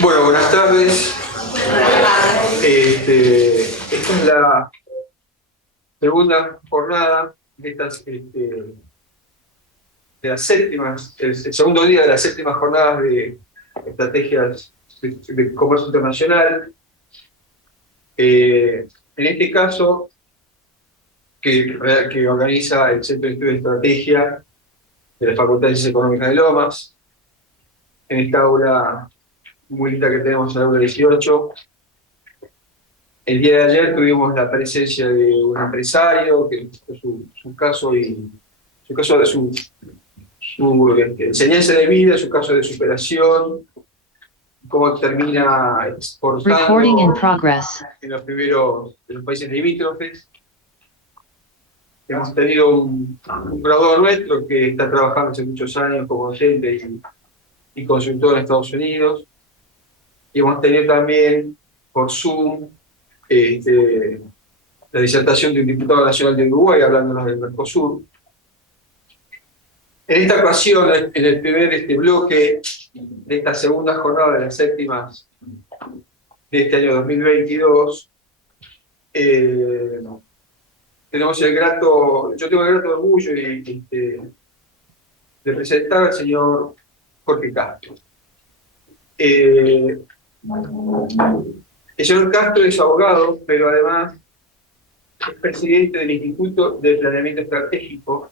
Bueno, buenas tardes. Esta es la segunda jornada de estas, de las séptimas, el segundo día de las séptimas jornadas de estrategias de comercio internacional. En este caso, que organiza el Centro de Estudio de Estrategia de la Facultad de Ciencias Económicas de Lomas, en esta aula muy linda que tenemos, en la aula 18. El día de ayer tuvimos la presencia de un empresario que su caso de su enseñanza de vida, su caso de superación, cómo termina exportando en los primeros de los países limítrofes. Hemos tenido un graduado nuestro que está trabajando hace muchos años como docente y consultor en Estados Unidos. Y hemos tenido también por Zoom la disertación de un diputado nacional de Uruguay hablándonos del Mercosur. En esta ocasión, en el primer bloque de esta segunda jornada de las séptimas de este año 2022, tenemos el grato, yo tengo el grato orgullo de presentar al señor Jorge Castro. El señor Castro es abogado, pero además es presidente del Instituto de Planeamiento Estratégico,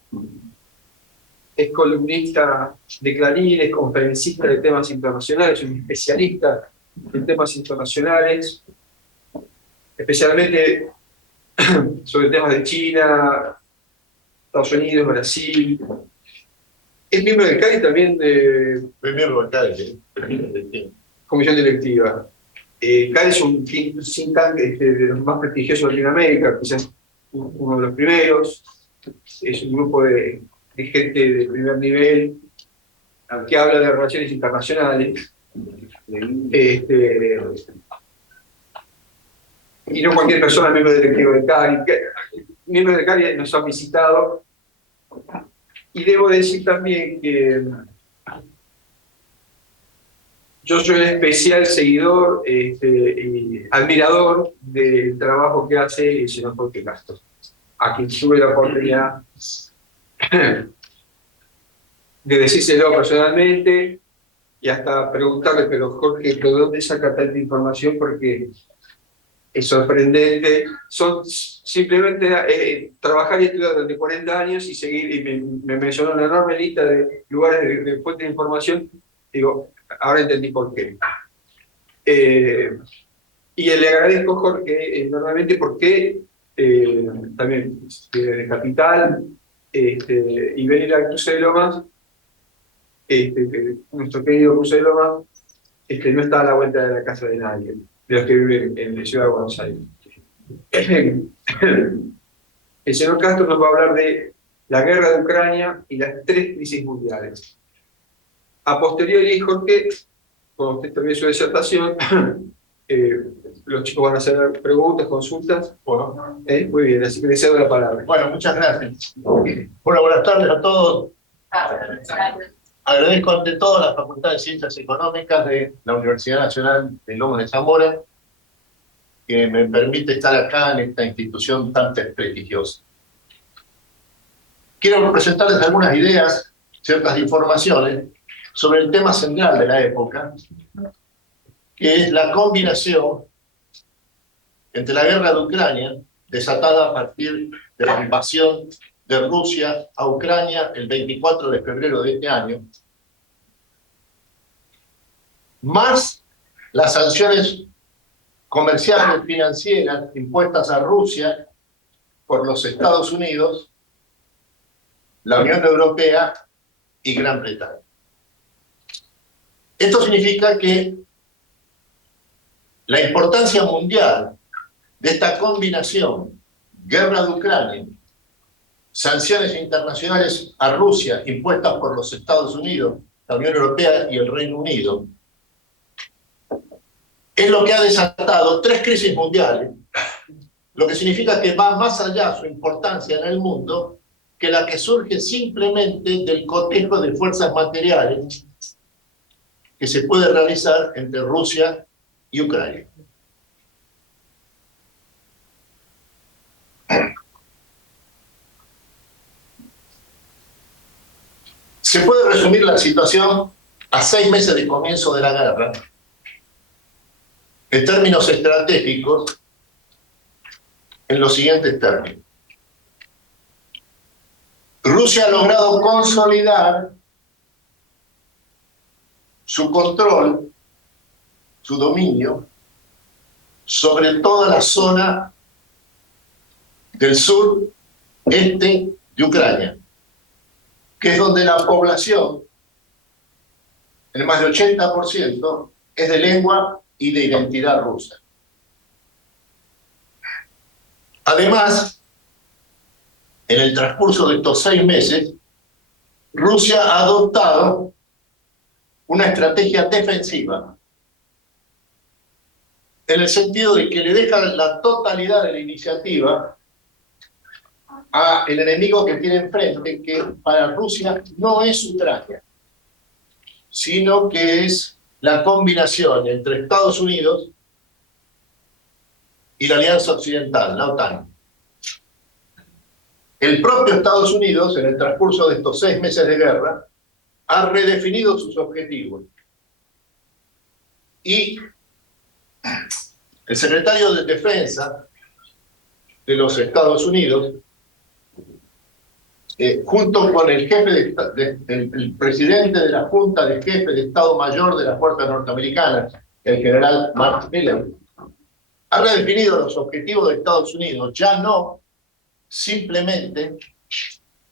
es columnista de Clarín, es conferencista de temas internacionales, es un especialista en temas internacionales, especialmente sobre temas de China, Estados Unidos, Brasil. Es miembro del CAI también de... Soy miembro del CAI, comisión directiva. CAI es un think tank de los más prestigiosos de Latinoamérica, quizás uno de los primeros. Es un grupo de gente de primer nivel que habla de relaciones internacionales. Y no cualquier persona miembro directivo de CARI. Miembros de CARI nos han visitado. Y debo decir también que yo soy un especial seguidor y admirador del trabajo que hace el señor Jorge Castro, a quien tuve la oportunidad de decírselo personalmente y hasta preguntarle, pero Jorge, ¿de dónde saca tanta información? Porque es sorprendente. Son simplemente trabajar y estudiar durante 40 años y seguir, y me mencionó una enorme lista de lugares de fuentes de información. Digo, ahora entendí por qué. Y le agradezco, Jorge, enormemente porque también de Capital y venir a Cruce de Lomas, nuestro querido Cruce de Lomas, no está a la vuelta de la casa de nadie, de los que viven en la ciudad de Buenos Aires. El señor Castro nos va a hablar de la guerra de Ucrania y las 3 crisis mundiales. A posteriori, Jorge, como usted termine su disertación, los chicos van a hacer preguntas, consultas. Bueno. Muy bien, así que les cedo la palabra. Bueno, muchas gracias. Bueno, buenas tardes a todos. Agradezco ante todo a la Facultad de Ciencias Económicas de la Universidad Nacional de Lomas de Zamora, que me permite estar acá en esta institución tan prestigiosa. Quiero presentarles algunas ideas, ciertas informaciones, sobre el tema central de la época, que es la combinación entre la guerra de Ucrania, desatada a partir de la invasión de Rusia a Ucrania el 24 de febrero de este año, más las sanciones comerciales, financieras, impuestas a Rusia por los Estados Unidos, la Unión Europea y Gran Bretaña. Esto significa que la importancia mundial de esta combinación, guerra de Ucrania, sanciones internacionales a Rusia impuestas por los Estados Unidos, la Unión Europea y el Reino Unido, es lo que ha desatado 3 crisis mundiales, lo que significa que va más allá su importancia en el mundo que la que surge simplemente del cotejo de fuerzas materiales que se puede realizar entre Rusia y Ucrania. Se puede resumir la situación a 6 meses de comienzo de la guerra, en términos estratégicos, en los siguientes términos. Rusia ha logrado consolidar su control, su dominio, sobre toda la zona del sur-este de Ucrania, que es donde la población, el más del 80%, es de lengua y de identidad rusa. Además, en el transcurso de estos 6 meses, Rusia ha adoptado una estrategia defensiva, en el sentido de que le deja la totalidad de la iniciativa al enemigo que tiene enfrente, que para Rusia no es Ucrania, sino que es la combinación entre Estados Unidos y la Alianza Occidental, la OTAN. El propio Estados Unidos, en el transcurso de estos 6 meses de guerra, ha redefinido sus objetivos. Y el secretario de Defensa de los Estados Unidos, junto con el jefe el presidente de la Junta de Jefes de Estado Mayor de las Fuerzas Norteamericanas, el general Mark Milley, ha redefinido los objetivos de Estados Unidos, ya no simplemente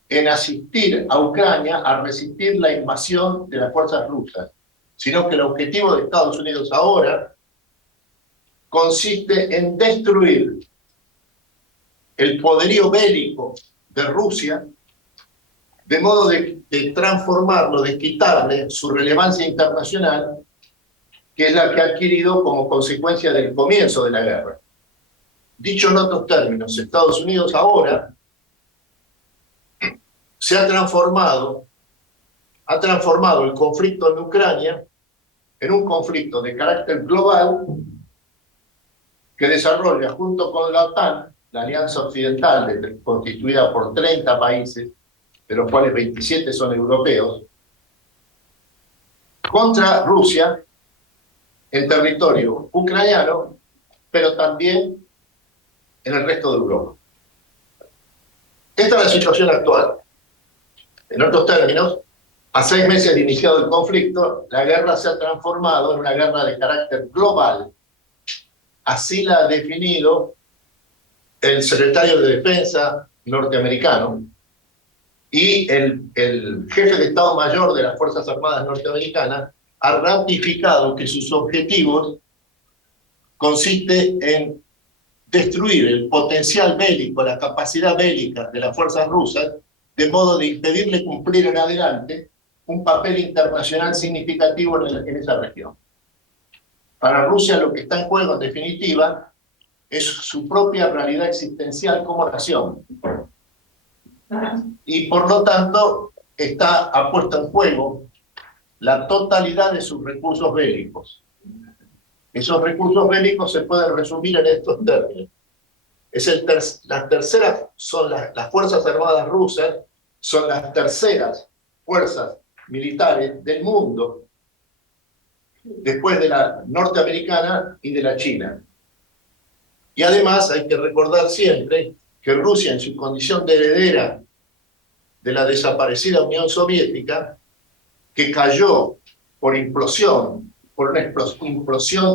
en asistir a Ucrania a resistir la invasión de las fuerzas rusas, sino que el objetivo de Estados Unidos ahora consiste en destruir el poderío bélico de Rusia, de modo de transformarlo, de quitarle su relevancia internacional, que es la que ha adquirido como consecuencia del comienzo de la guerra. Dicho en otros términos, Estados Unidos ahora se ha transformado el conflicto en Ucrania en un conflicto de carácter global que desarrolla junto con la OTAN, la Alianza Occidental, constituida por 30 países, de los cuales 27 son europeos, contra Rusia en territorio ucraniano, pero también en el resto de Europa. Esta es la situación actual. En otros términos, a 6 meses de iniciado el conflicto, la guerra se ha transformado en una guerra de carácter global. Así la ha definido el secretario de Defensa norteamericano y el jefe de Estado Mayor de las Fuerzas Armadas norteamericanas ha ratificado que sus objetivos consisten en destruir el potencial bélico, la capacidad bélica de las fuerzas rusas, de modo de impedirle cumplir en adelante un papel internacional significativo en esa región. Para Rusia lo que está en juego, en definitiva, es su propia realidad existencial como nación. Y por lo tanto, ha puesto en juego la totalidad de sus recursos bélicos. Esos recursos bélicos se pueden resumir en estos términos. Las Fuerzas Armadas rusas son las terceras fuerzas militares del mundo, después de la norteamericana y de la china. Y además hay que recordar siempre que Rusia, en su condición de heredera de la desaparecida Unión Soviética, que cayó por una implosión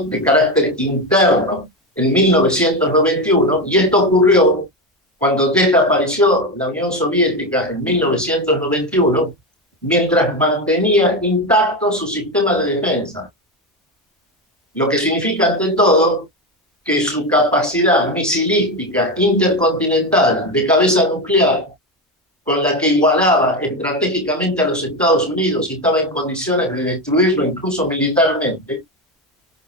de carácter interno en 1991, y esto ocurrió cuando desapareció la Unión Soviética en 1991, mientras mantenía intacto su sistema de defensa. Lo que significa, ante todo, que su capacidad misilística intercontinental de cabeza nuclear, con la que igualaba estratégicamente a los Estados Unidos y estaba en condiciones de destruirlo incluso militarmente,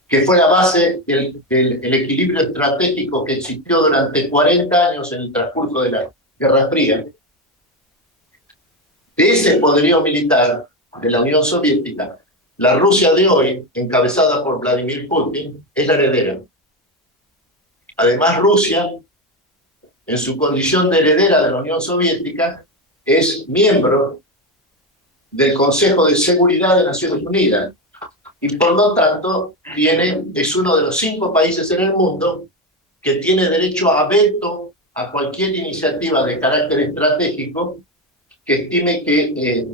que fue la base del equilibrio estratégico que existió durante 40 años en el transcurso de la Guerra Fría. De ese poderío militar de la Unión Soviética, la Rusia de hoy, encabezada por Vladimir Putin, es la heredera. Además, Rusia, en su condición de heredera de la Unión Soviética, es miembro del Consejo de Seguridad de Naciones Unidas y por lo tanto es uno de los 5 países en el mundo que tiene derecho a veto a cualquier iniciativa de carácter estratégico que estime que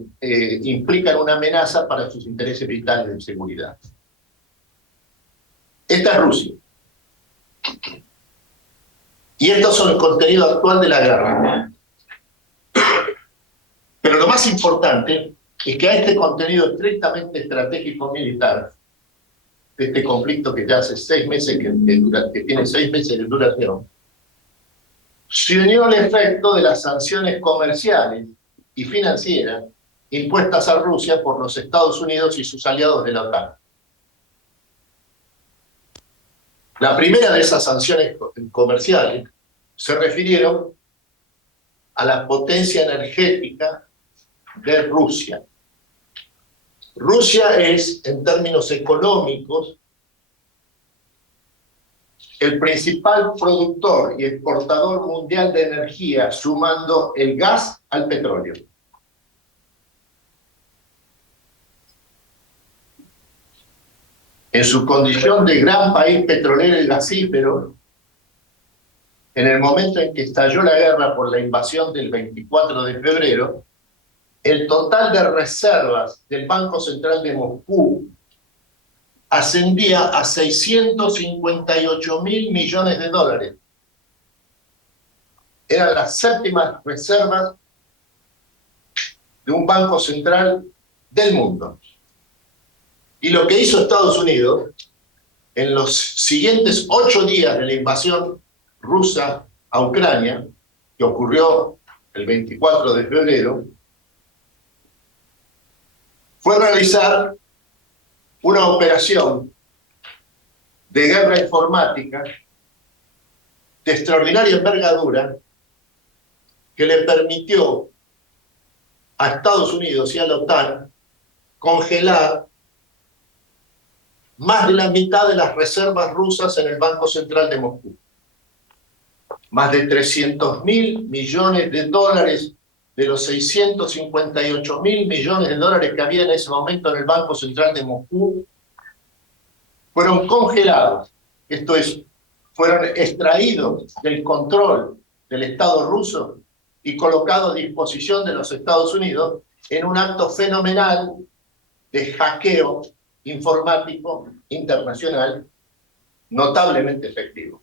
implican una amenaza para sus intereses vitales de seguridad. Esta es Rusia. Y estos son el contenido actual de la guerra. Pero lo más importante es que a este contenido estrictamente estratégico militar, de este conflicto que ya hace 6 meses que tiene 6 meses de duración, se unió el efecto de las sanciones comerciales y financieras impuestas a Rusia por los Estados Unidos y sus aliados de la OTAN. La primera de esas sanciones comerciales se refirieron a la potencia energética de Rusia. Rusia es, en términos económicos, el principal productor y exportador mundial de energía, sumando el gas al petróleo. En su condición de gran país petrolero y gasífero, en el momento en que estalló la guerra por la invasión del 24 de febrero, el total de reservas del Banco Central de Moscú ascendía a 658.000 millones de dólares. Eran las séptimas reservas de un banco central del mundo. Y lo que hizo Estados Unidos, en los siguientes 8 días de la invasión rusa a Ucrania, que ocurrió el 24 de febrero, fue realizar una operación de guerra informática de extraordinaria envergadura que le permitió a Estados Unidos y a la OTAN congelar más de la mitad de las reservas rusas en el Banco Central de Moscú. Más de 300.000 millones de dólares de los 658.000 millones de dólares que había en ese momento en el Banco Central de Moscú fueron congelados. Esto es, fueron extraídos del control del Estado ruso y colocados a disposición de los Estados Unidos en un acto fenomenal de hackeo informático internacional notablemente efectivo,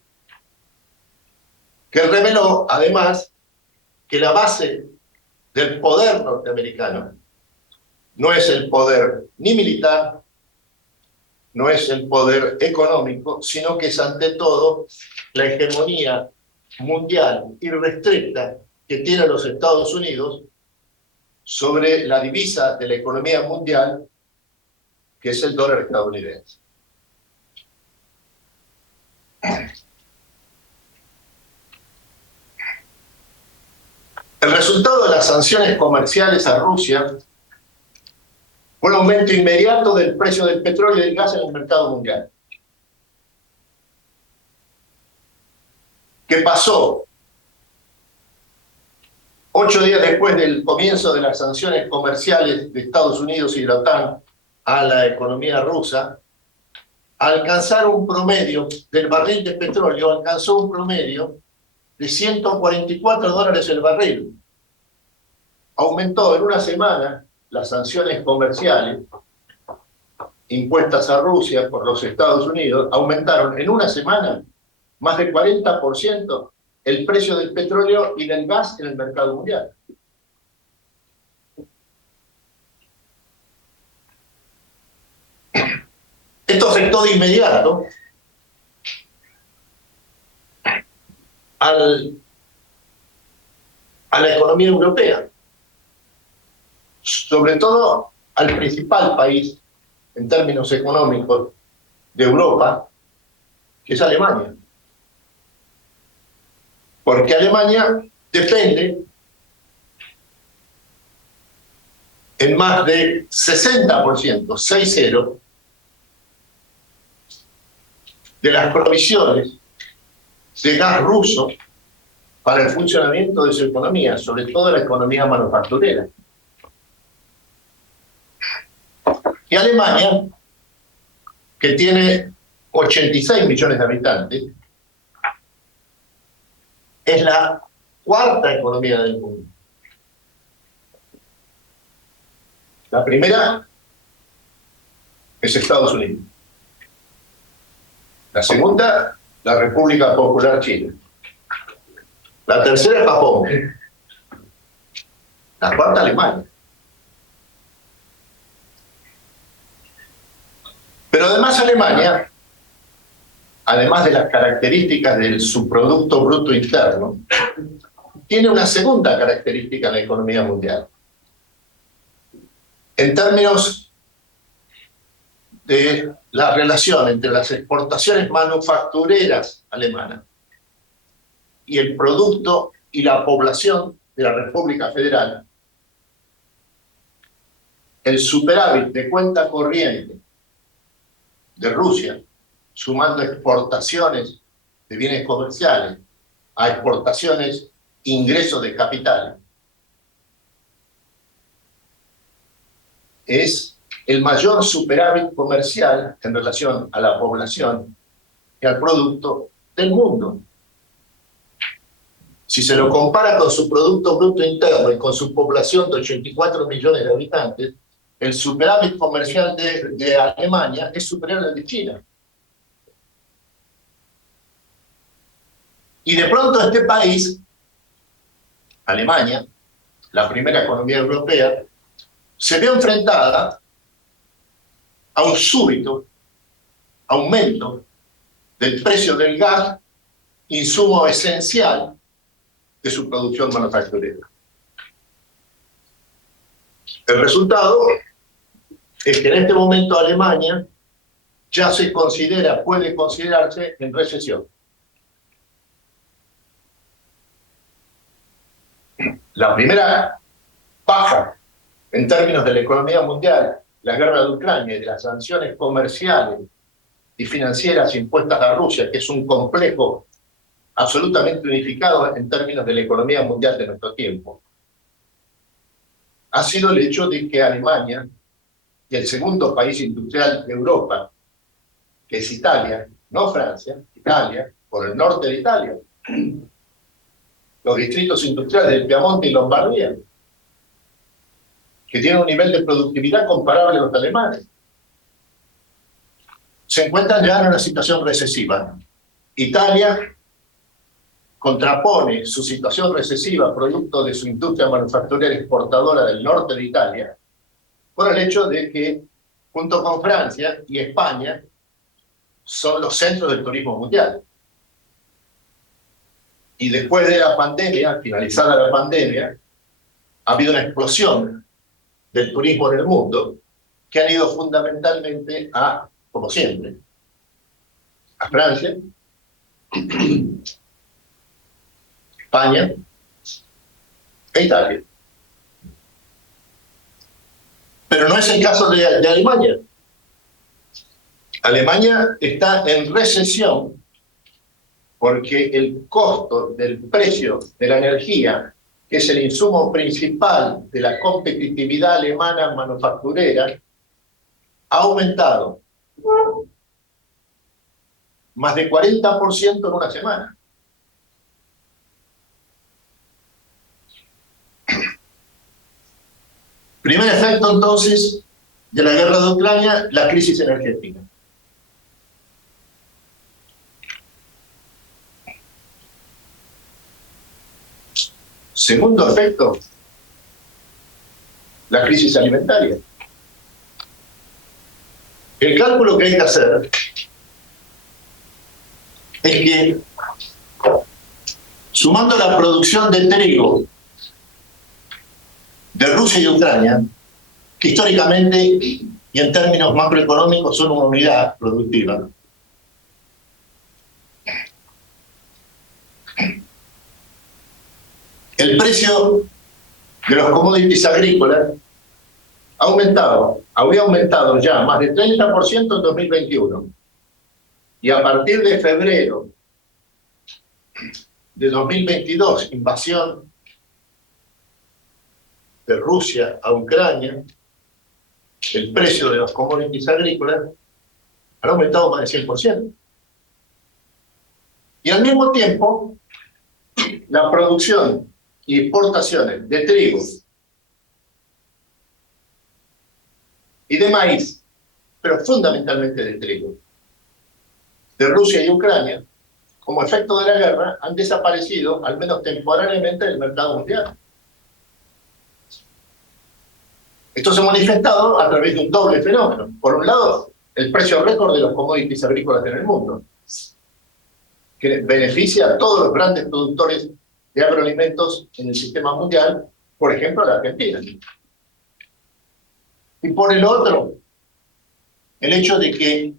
que reveló además que la base del poder norteamericano no es el poder ni militar, no es el poder económico, sino que es ante todo la hegemonía mundial irrestricta que tienen los Estados Unidos sobre la divisa de la economía mundial, que es el dólar estadounidense. El resultado de las sanciones comerciales a Rusia fue un aumento inmediato del precio del petróleo y del gas en el mercado mundial, que pasó 8 días después del comienzo de las sanciones comerciales de Estados Unidos y de la OTAN a la economía rusa, a alcanzar un promedio del barril de petróleo, alcanzó un promedio de $144 el barril. Aumentó en una semana las sanciones comerciales impuestas a Rusia por los Estados Unidos, aumentaron en una semana más del 40% el precio del petróleo y del gas en el mercado mundial. Esto afectó de inmediato a la economía europea, sobre todo al principal país en términos económicos de Europa, que es Alemania. Porque Alemania depende en más de 60%, 60, de las provisiones de gas ruso para el funcionamiento de su economía, sobre todo la economía manufacturera. Y Alemania, que tiene 86 millones de habitantes, es la cuarta economía del mundo. La primera es Estados Unidos. La segunda, la República Popular China. La tercera, Japón. La cuarta, Alemania. Pero además Alemania, además de las características de su Producto Bruto Interno, tiene una segunda característica en la economía mundial. En términos de la relación entre las exportaciones manufactureras alemanas y el producto y la población de la República Federal, el superávit de cuenta corriente de Rusia, sumando exportaciones de bienes comerciales a exportaciones, ingresos de capital, es el mayor superávit comercial en relación a la población y al producto del mundo. Si se lo compara con su Producto Bruto Interno y con su población de 84 millones de habitantes, el superávit comercial de Alemania es superior al de China. Y de pronto este país, Alemania, la primera economía europea, se ve enfrentada a un súbito aumento del precio del gas, insumo esencial de su producción manufacturera. El resultado es que en este momento Alemania ya se considera, puede considerarse en recesión. La primera paja en términos de la economía mundial, la guerra de Ucrania y de las sanciones comerciales y financieras impuestas a Rusia, que es un complejo absolutamente unificado en términos de la economía mundial de nuestro tiempo, ha sido el hecho de que Alemania y el segundo país industrial de Europa, que es Italia, no Francia, Italia, por el norte de Italia, los distritos industriales del Piamonte y Lombardía, que tienen un nivel de productividad comparable a los alemanes, se encuentran ya en una situación recesiva. Italia contrapone su situación recesiva producto de su industria manufacturera exportadora del norte de Italia por el hecho de que, junto con Francia y España, son los centros del turismo mundial. Y después de la pandemia, finalizada la pandemia, ha habido una explosión del turismo en el mundo que han ido fundamentalmente a, como siempre, a Francia, España e Italia. Pero no es el caso de Alemania. Alemania está en recesión porque el costo del precio de la energía, que es el insumo principal de la competitividad alemana manufacturera, ha aumentado más de 40% en una semana. Primer efecto, entonces, de la guerra de Ucrania, la crisis energética. Segundo efecto, la crisis alimentaria. El cálculo que hay que hacer es que, sumando la producción de trigo de Rusia y Ucrania, que históricamente y en términos macroeconómicos son una unidad productiva, el precio de los commodities agrícolas había aumentado ya más de 30% en 2021. Y a partir de febrero de 2022, invasión de Rusia a Ucrania, el precio de los commodities agrícolas ha aumentado más de 100%. Y al mismo tiempo, la producción y exportaciones de trigo y de maíz, pero fundamentalmente de trigo, de Rusia y Ucrania, como efecto de la guerra, han desaparecido, al menos temporariamente, del mercado mundial. Esto se ha manifestado a través de un doble fenómeno. Por un lado, el precio récord de los commodities agrícolas en el mundo, que beneficia a todos los grandes productores de agroalimentos en el sistema mundial, por ejemplo, a la Argentina. Y por el otro, el hecho de que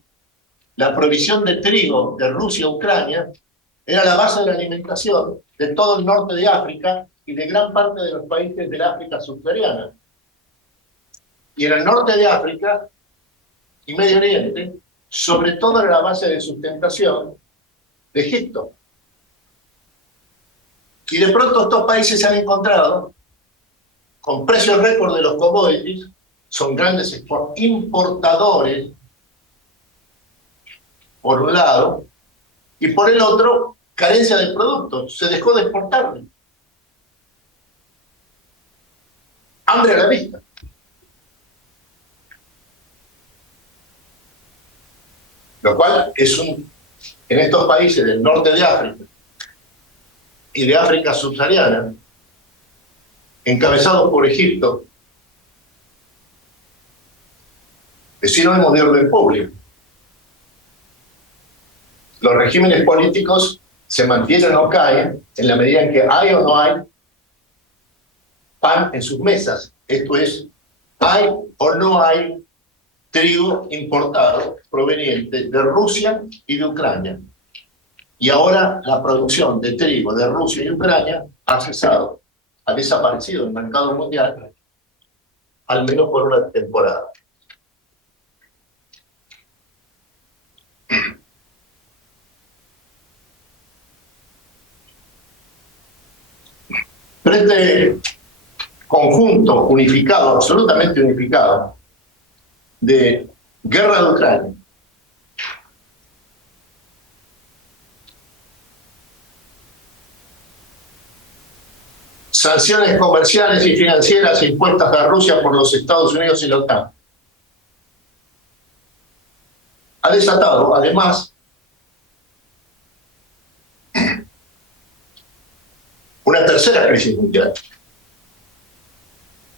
la provisión de trigo de Rusia a Ucrania era la base de la alimentación de todo el norte de África y de gran parte de los países del África subsahariana. Y en el norte de África y Medio Oriente, sobre todo era la base de sustentación de Egipto. Y de pronto estos países se han encontrado con precios récord de los commodities, son grandes importadores, por un lado, y por el otro, carencia de productos, se dejó de exportar. Hambre a la vista. Lo cual es en estos países del norte de África y de África subsahariana, encabezados por Egipto, es sinónimo de orden público. Los regímenes políticos se mantienen o caen en la medida en que hay o no hay pan en sus mesas. Esto es, hay o no hay trigo importado proveniente de Rusia y de Ucrania. Y ahora la producción de trigo de Rusia y Ucrania ha cesado, ha desaparecido del mercado mundial, al menos por una temporada. Pero este conjunto unificado, absolutamente unificado, de guerra de Ucrania, sanciones comerciales y financieras impuestas a Rusia por los Estados Unidos y la OTAN, ha desatado, además, una tercera crisis mundial,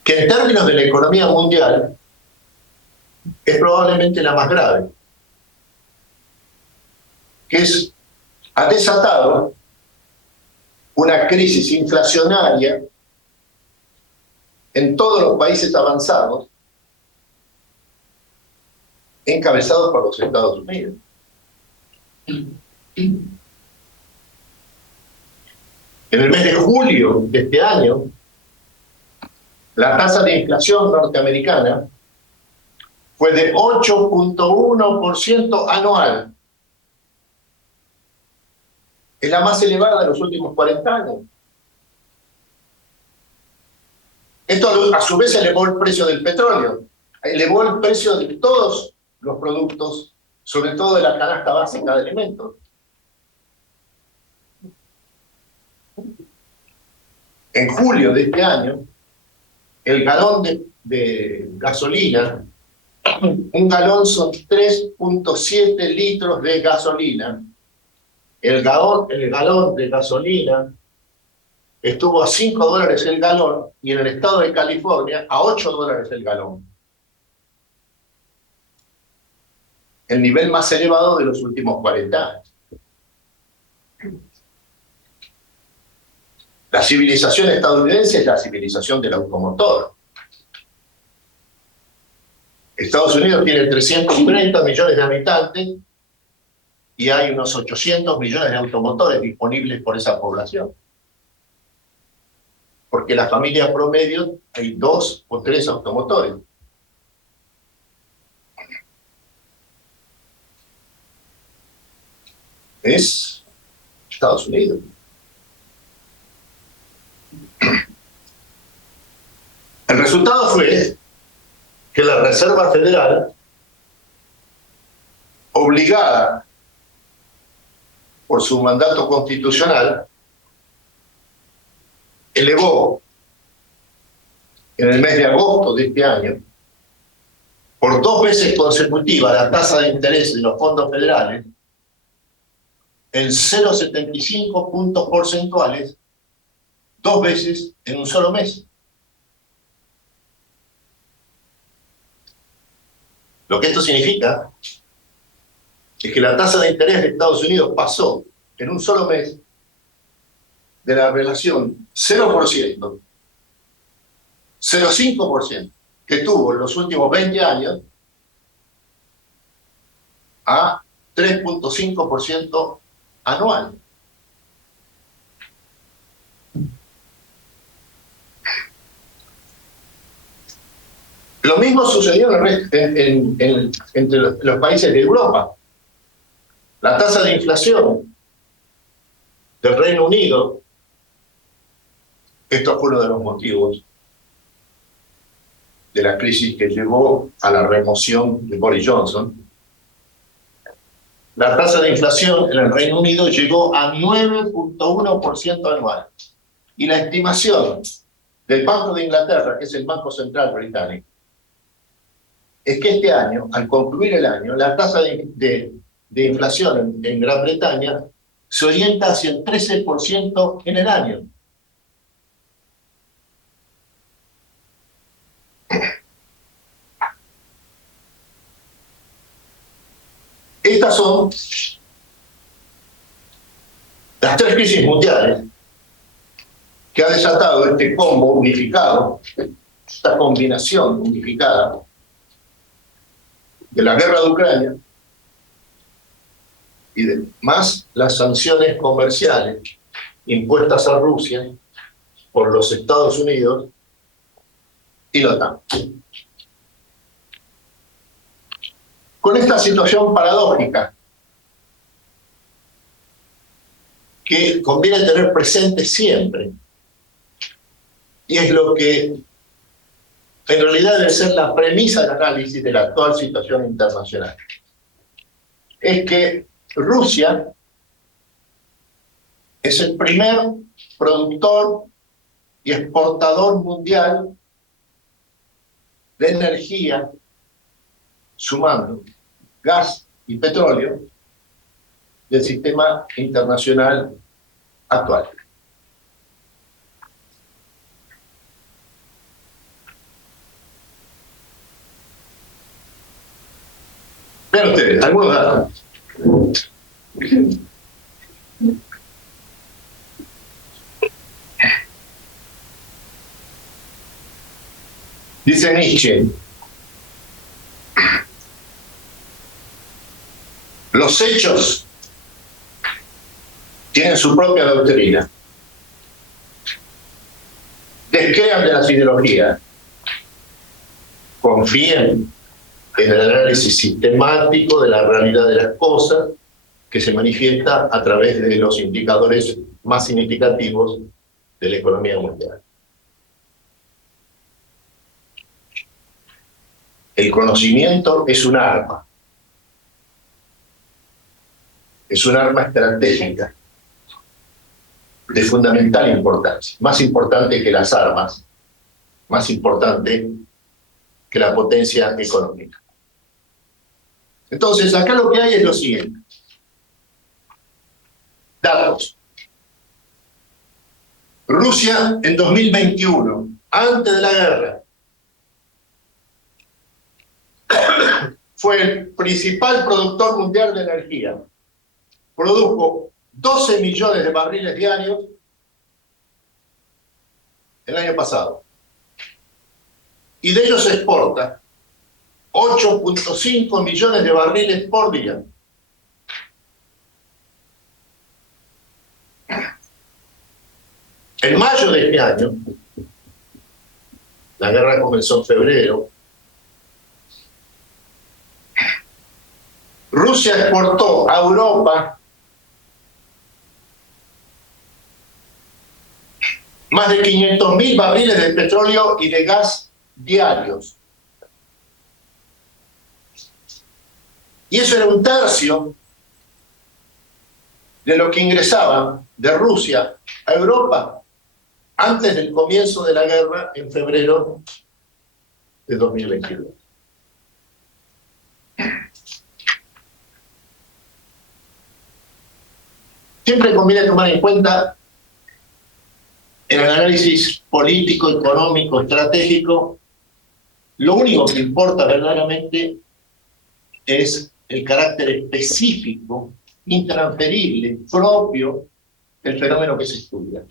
que en términos de la economía mundial es probablemente la más grave, que ha desatado una crisis inflacionaria en todos los países avanzados, encabezados por los Estados Unidos. En el mes de julio de este año, la tasa de inflación norteamericana fue de 8.1% anual. Es la más elevada de los últimos 40 años. Esto a su vez elevó el precio del petróleo, elevó el precio de todos los productos, sobre todo de la canasta básica de alimentos. En julio de este año, el galón de gasolina, un galón son 3.7 litros de gasolina. El galón de gasolina estuvo a $5 el galón y en el estado de California a $8 el galón. El nivel más elevado de los últimos 40 años. La civilización estadounidense es la civilización del automotor. Estados Unidos tiene 330 millones de habitantes y hay unos 800 millones de automotores disponibles por esa población. Porque la familia promedio hay 2 o 3 automotores. es Estados Unidos. El resultado fue que la Reserva Federal, obligada por su mandato constitucional, elevó en el mes de agosto de este año, por 2 veces consecutivas, la tasa de interés de los fondos federales en 0,75 puntos porcentuales, 2 veces en un solo mes. Lo que esto significa es que la tasa de interés de Estados Unidos pasó en un solo mes de la relación 0%, 0,5% que tuvo en los últimos 20 años a 3,5% anual. Lo mismo sucedió entre los países de Europa. La tasa de inflación del Reino Unido, esto fue uno de los motivos de la crisis que llevó a la remoción de Boris Johnson. La tasa de inflación en el Reino Unido llegó a 9,1% anual. Y la estimación del Banco de Inglaterra, que es el Banco Central Británico, es que este año, al concluir el año, la tasa de inflación en Gran Bretaña se orienta hacia el 13% en el año. Estas son las 3 crisis mundiales que ha desatado este combo unificado, esta combinación unificada de la guerra de Ucrania y más las sanciones comerciales impuestas a Rusia por los Estados Unidos y la OTAN. Con esta situación paradójica que conviene tener presente siempre, y es lo que en realidad debe ser la premisa de análisis de la actual situación internacional, es que Rusia es el primer productor y exportador mundial de energía, sumando gas y petróleo, del sistema internacional actual. Vean ustedes, algunos datos. Dice Nietzsche, los hechos tienen su propia doctrina. Descrean de las ideologías. Confíen en el análisis sistemático de la realidad de las cosas que se manifiesta a través de los indicadores más significativos de la economía mundial. El conocimiento es un arma. Es un arma estratégica de fundamental importancia, más importante que las armas, más importante que la potencia económica. Entonces, acá lo que hay es lo siguiente. Datos. Rusia en 2021, antes de la guerra, fue el principal productor mundial de energía. Produjo 12 millones de barriles diarios el año pasado. Y de ellos se exporta 8,5 millones de barriles por día. En mayo de este año, la guerra comenzó en febrero, Rusia exportó a Europa más de 500.000 barriles de petróleo y de gas diarios. Y eso era un tercio de lo que ingresaba de Rusia a Europa antes del comienzo de la guerra en febrero de 2022. Siempre conviene tomar en cuenta en el análisis político, económico, estratégico, lo único que importa verdaderamente es el carácter específico, intransferible, propio del fenómeno que se estudia.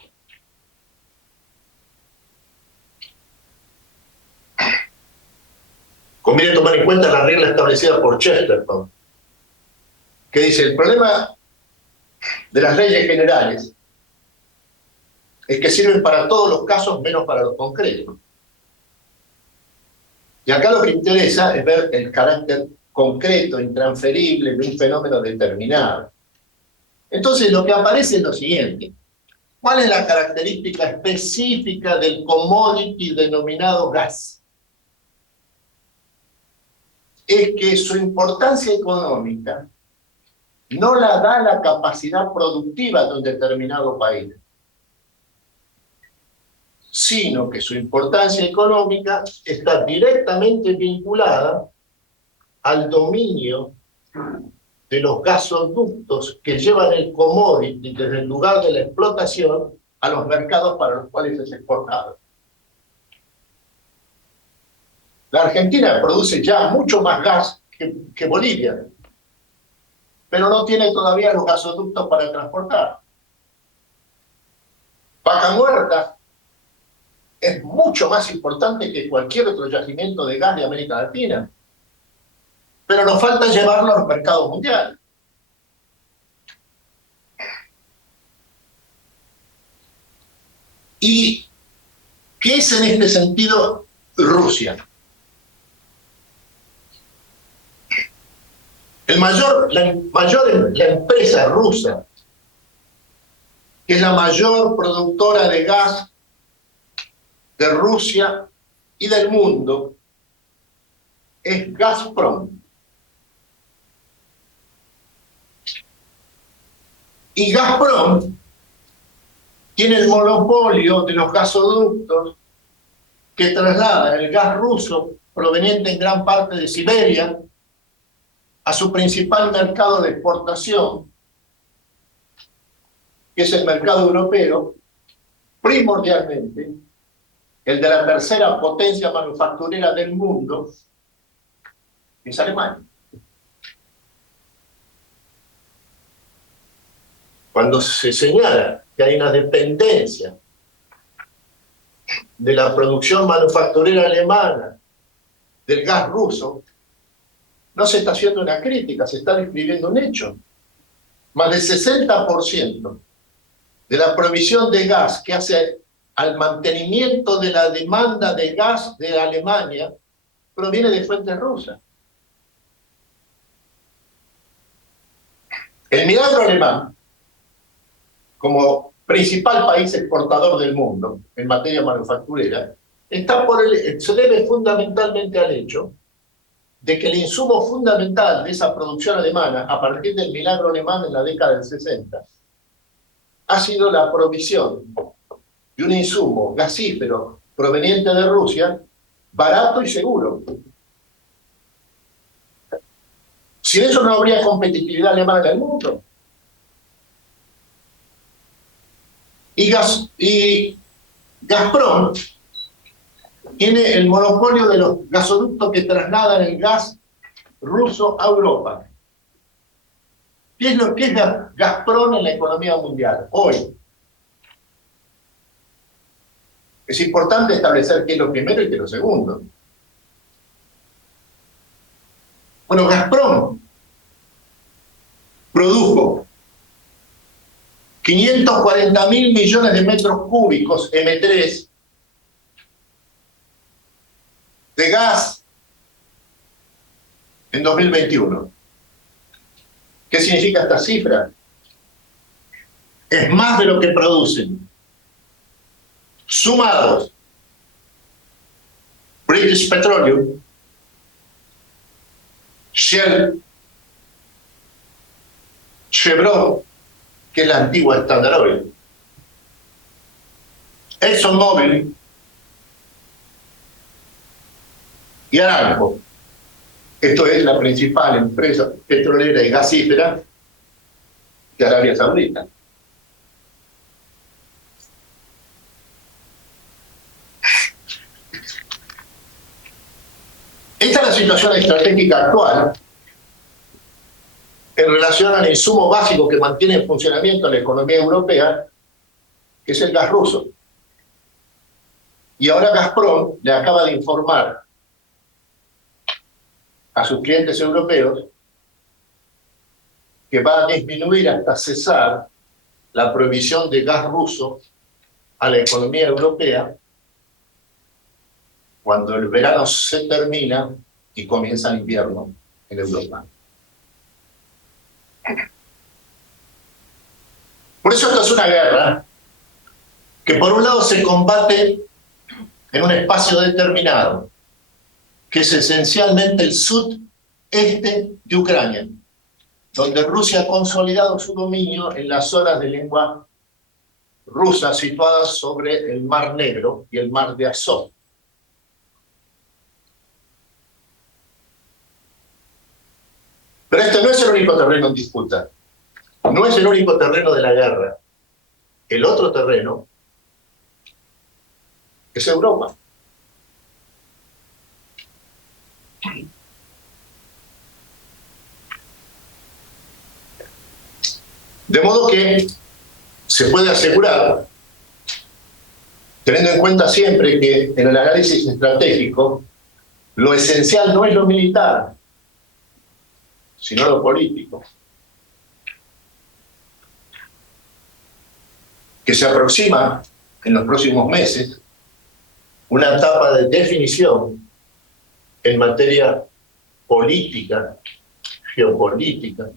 Conviene tomar en cuenta la regla establecida por Chesterton, que dice: el problema de las leyes generales es que sirven para todos los casos menos para los concretos. Y acá lo que interesa es ver el carácter concreto, intransferible de un fenómeno determinado. Entonces lo que aparece es lo siguiente: ¿cuál es la característica específica del commodity denominado gas? Es que su importancia económica no la da la capacidad productiva de un determinado país, sino que su importancia económica está directamente vinculada al dominio de los gasoductos que llevan el commodity desde el lugar de la explotación a los mercados para los cuales es exportado. La Argentina produce ya mucho más gas que Bolivia, pero no tiene todavía los gasoductos para transportar. Vaca Muerta es mucho más importante que cualquier otro yacimiento de gas de América Latina, pero nos falta llevarlo a los mercados mundiales. ¿Y qué es en este sentido Rusia? La empresa rusa, que es la mayor productora de gas de Rusia y del mundo, es Gazprom. Y Gazprom tiene el monopolio de los gasoductos que trasladan el gas ruso proveniente en gran parte de Siberia a su principal mercado de exportación, que es el mercado europeo, primordialmente el de la tercera potencia manufacturera del mundo, que es Alemania. Cuando se señala que hay una dependencia de la producción manufacturera alemana del gas ruso, no se está haciendo una crítica, se está describiendo un hecho. Más del 60% de la provisión de gas que hace al mantenimiento de la demanda de gas de Alemania proviene de fuentes rusas. El milagro alemán, como principal país exportador del mundo en materia manufacturera, se debe fundamentalmente al hecho de que el insumo fundamental de esa producción alemana, a partir del milagro alemán en la década del 60, ha sido la provisión de un insumo gasífero proveniente de Rusia, barato y seguro. Sin eso no habría competitividad alemana en el mundo. Y Gazprom tiene el monopolio de los gasoductos que trasladan el gas ruso a Europa. ¿Qué es lo que es Gazprom en la economía mundial hoy? Es importante establecer qué es lo primero y qué es lo segundo. Bueno, Gazprom produjo 540.000 millones de metros cúbicos M3 de gas en 2021. ¿Qué significa esta cifra? Es más de lo que producen sumados British Petroleum, Shell, Chevron, que es la antigua Standard Oil, ExxonMobil y Aramco. Esto es la principal empresa petrolera y gasífera de Arabia Saudita. Esta es la situación estratégica actual en relación al insumo básico que mantiene en funcionamiento la economía europea, que es el gas ruso. Y ahora Gazprom le acaba de informar a sus clientes europeos que va a disminuir hasta cesar la prohibición de gas ruso a la economía europea cuando el verano se termina y comienza el invierno en Europa. Por eso esto es una guerra que por un lado se combate en un espacio determinado, que es esencialmente el sudeste de Ucrania, donde Rusia ha consolidado su dominio en las zonas de lengua rusa situadas sobre el Mar Negro y el Mar de Azov. Pero este no es el único terreno en disputa, no es el único terreno de la guerra. El otro terreno es Europa. De modo que se puede asegurar, teniendo en cuenta siempre que en el análisis estratégico lo esencial no es lo militar, sino lo político, que se aproxima en los próximos meses una etapa de definición en materia política, geopolítica,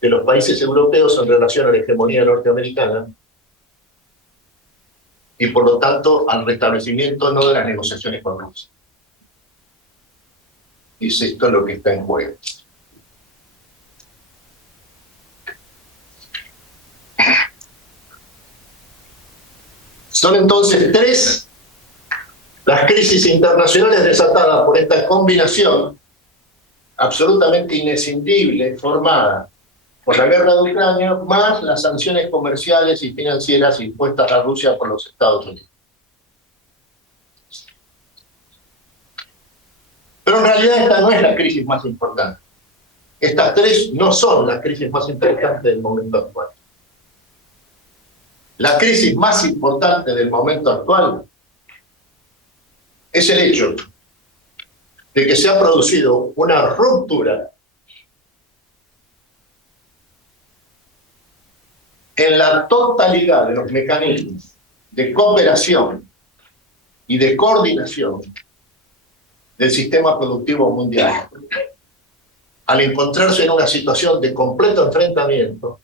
de los países europeos en relación a la hegemonía norteamericana y por lo tanto al restablecimiento no de las negociaciones con Rusia. Y es esto lo que está en juego. Son entonces tres las crisis internacionales desatadas por esta combinación absolutamente inescindible formada por la guerra de Ucrania, más las sanciones comerciales y financieras impuestas a Rusia por los Estados Unidos. Pero en realidad esta no es la crisis más importante. Estas tres no son las crisis más importantes del momento actual. La crisis más importante del momento actual es el hecho de que se ha producido una ruptura en la totalidad de los mecanismos de cooperación y de coordinación del sistema productivo mundial, al encontrarse en una situación de completo enfrentamiento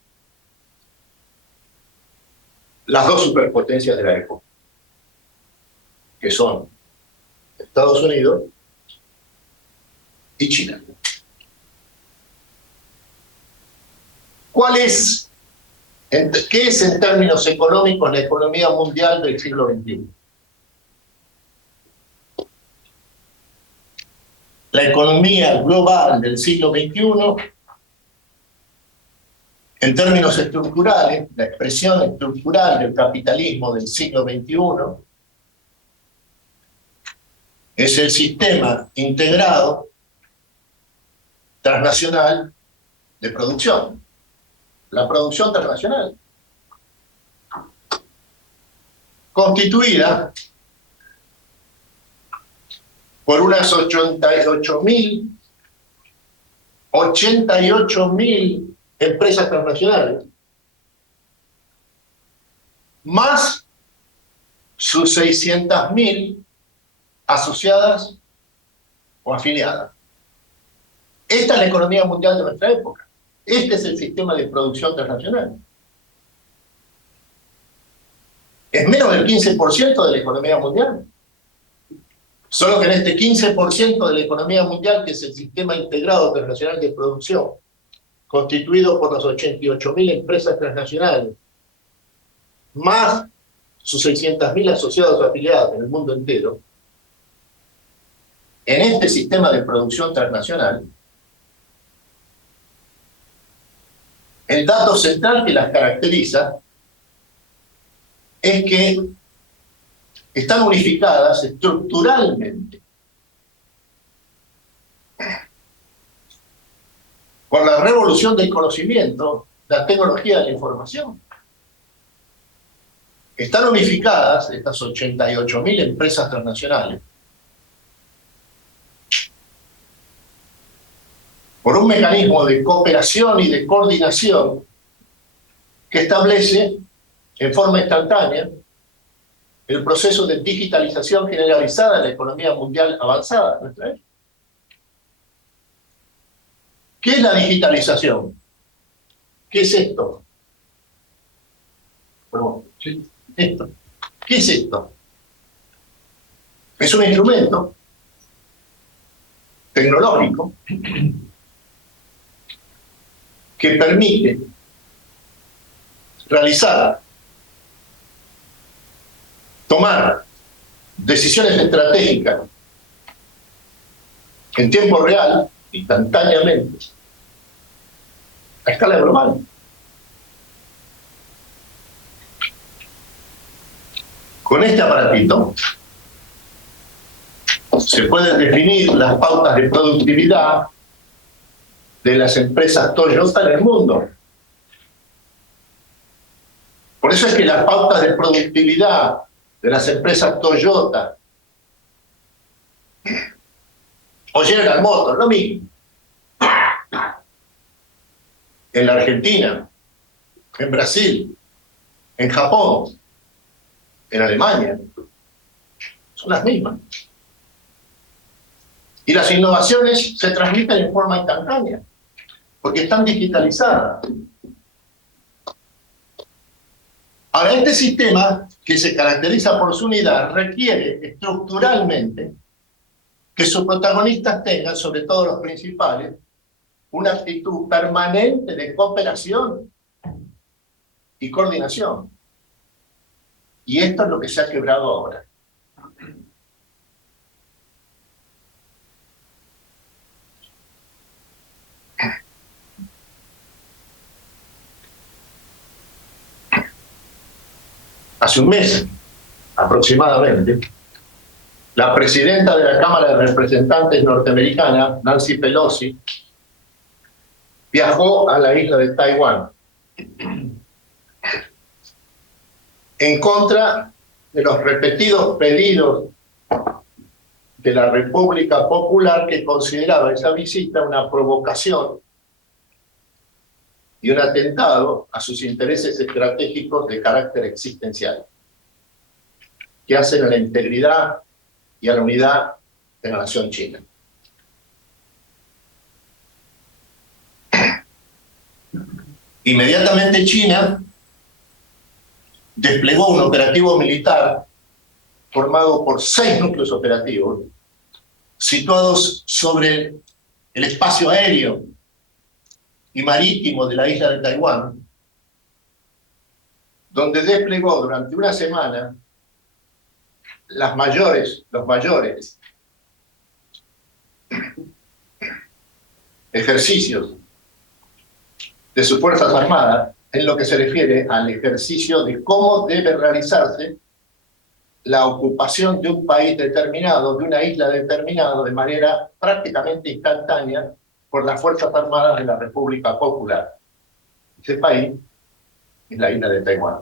las dos superpotencias de la época, que son Estados Unidos y China. ¿Qué es en términos económicos la economía mundial del siglo XXI? La economía global del siglo XXI, en términos estructurales, la expresión estructural del capitalismo del siglo XXI, es el sistema integrado transnacional de producción. La producción transnacional, constituida por unas 88.000 empresas transnacionales, más sus 600.000 asociadas o afiliadas. Esta es la economía mundial de nuestra época. Este es el sistema de producción transnacional. Es menos del 15% de la economía mundial. Solo que en este 15% de la economía mundial, que es el sistema integrado internacional de producción, constituido por las 88.000 empresas transnacionales, más sus 600.000 asociados o afiliados en el mundo entero, en este sistema de producción transnacional, el dato central que las caracteriza es que están unificadas estructuralmente por la revolución del conocimiento, la tecnología de la información. Están unificadas estas 88.000 empresas transnacionales por un mecanismo de cooperación y de coordinación que establece en forma instantánea el proceso de digitalización generalizada de la economía mundial avanzada. ¿Qué es la digitalización? ¿Qué es esto? Bueno, sí, esto. ¿Qué es esto? Es un instrumento tecnológico que permite tomar decisiones estratégicas en tiempo real, instantáneamente, a escala global. Con este aparatito se pueden definir las pautas de productividad de las empresas Toyota en el mundo. Por eso es que las pautas de productividad de las empresas Toyota o General Motors, lo mismo, en la Argentina, en Brasil, en Japón, en Alemania, son las mismas. Y las innovaciones se transmiten en forma instantánea, porque están digitalizadas. Ahora, este sistema, que se caracteriza por su unidad, requiere estructuralmente que sus protagonistas tengan, sobre todo los principales, una actitud permanente de cooperación y coordinación. Y esto es lo que se ha quebrado ahora. Hace un mes, aproximadamente, la presidenta de la Cámara de Representantes norteamericana, Nancy Pelosi, viajó a la isla de Taiwán en contra de los repetidos pedidos de la República Popular, que consideraba esa visita una provocación y un atentado a sus intereses estratégicos de carácter existencial, que hacen a la integridad y a la unidad de la nación china. Inmediatamente China desplegó un operativo militar formado por 6 núcleos operativos situados sobre el espacio aéreo y marítimo de la isla de Taiwán, donde desplegó durante una semana los mayores ejercicios de sus Fuerzas Armadas en lo que se refiere al ejercicio de cómo debe realizarse la ocupación de un país determinado, de una isla determinada, de manera prácticamente instantánea por las Fuerzas Armadas de la República Popular. Ese país es la isla de Taiwán.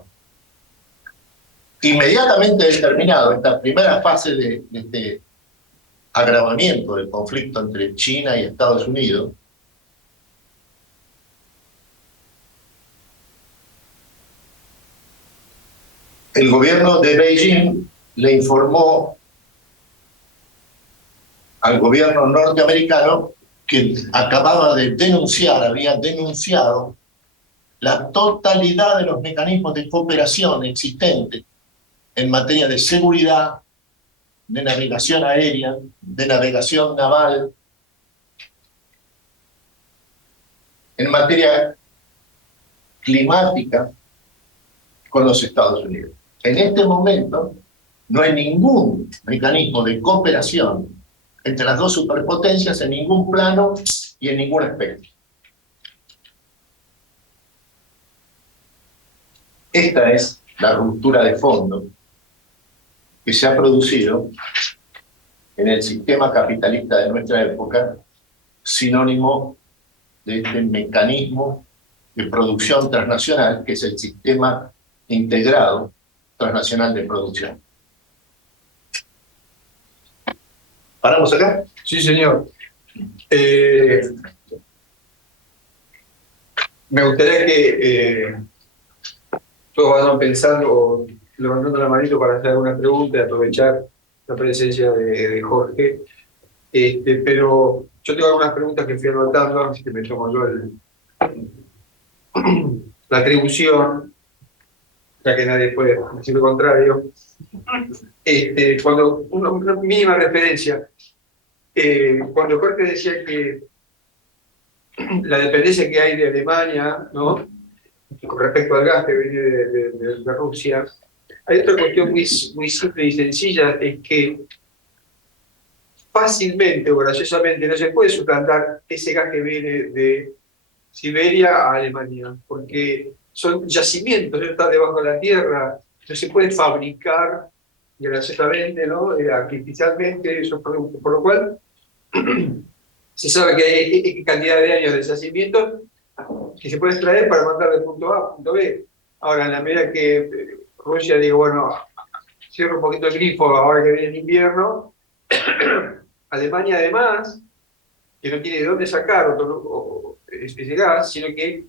Inmediatamente determinado esta primera fase de este agravamiento del conflicto entre China y Estados Unidos, el gobierno de Beijing le informó al gobierno norteamericano que acababa de denunciar, había denunciado la totalidad de los mecanismos de cooperación existentes en materia de seguridad, de navegación aérea, de navegación naval, en materia climática con los Estados Unidos. En este momento no hay ningún mecanismo de cooperación entre las dos superpotencias en ningún plano y en ningún aspecto. Esta es la ruptura de fondo que se ha producido en el sistema capitalista de nuestra época, sinónimo de este mecanismo de producción transnacional, que es el sistema integrado transnacional de producción. ¿Paramos acá? Sí, señor. Me gustaría que todos vayan pensando o levantando la manito para hacer alguna pregunta y aprovechar la presencia de Jorge. Pero yo tengo algunas preguntas que fui anotando, así que me tomo yo la atribución, ya que nadie puede decir lo contrario. Cuando una mínima referencia, cuando Jorge decía que la dependencia que hay de Alemania, ¿no?, con respecto al gas que viene de Rusia, hay otra cuestión muy simple y sencilla, es que fácilmente o graciosamente no se puede suplantar ese gas que viene de Siberia a Alemania, porque son yacimientos, ¿no?, están debajo de la tierra, no se puede fabricar graciosamente, ¿no?, artificialmente esos productos, por lo cual se sabe que hay X cantidad de años de yacimientos que se puede extraer para mandar de punto A a punto B. Ahora, en la medida que Rusia diga, bueno, cierra un poquito el grifo ahora que viene el invierno, Alemania además, que no tiene de dónde sacar ese gas, sino que